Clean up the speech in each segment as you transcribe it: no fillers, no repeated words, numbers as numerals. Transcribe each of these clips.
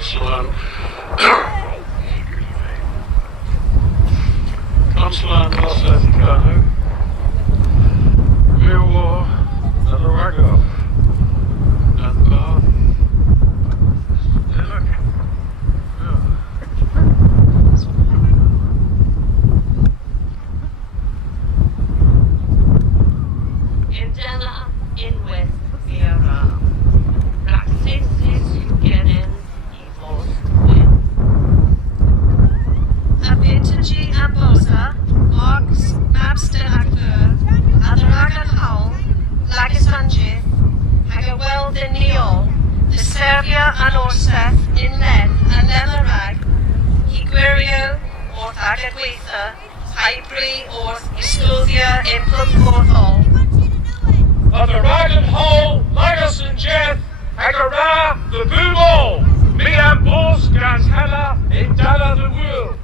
Consulan Consulan Gorsedh Canu Rear War and a Ragger and look. Indela inwith Vera Raxis Genin Evos Win A vintage Ambosa Orks Mabston Actor Adragan Howl Lagisanje Hagaweld in Neol The Servia and Orseth in Len and Lemarag Higuerio Orth Agadwitha Hybri Orth Iscuthia in Plumforthall Of the Ragged Hole, Lagus and Jeff, Agara, the Boomall, me and Boss, Gans Hella, in Dalla the Wool.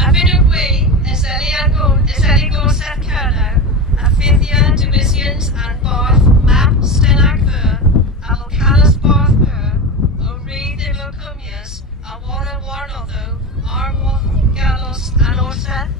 A Newquay is Eli Gorsedh Kerno, a Fithia, Divisions and Barth, Map, Stenagver, a Volcanus Barth Bur, O Reed the Locumias, a Warren Warnotho, Arwoth, Gallos and Orseth.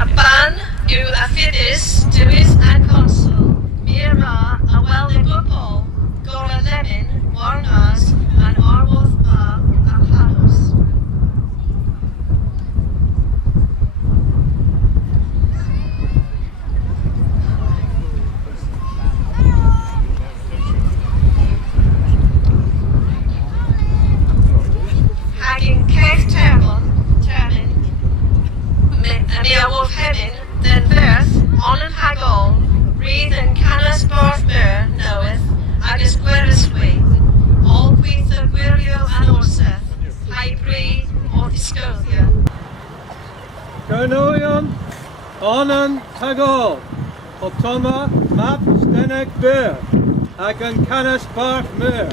A ban yw a ffidus, dywys and consul, Mira, a wel de gwbl, Gora Lenin, Warnas, and Arwoth Ma, a Hados. Hagin Keith Termon, Mia Wolf Hennin, then Verth, On and Hagol, Reed and Canas Barth Mer, knoweth, Agus Gweriswy, all Queeth of Gwirio and Orseth, Hybri, Orthiscothia. Kernoion, Onan Tagol, Otoma, Map, Steneg Bir, Hagan Canis Barth Mer.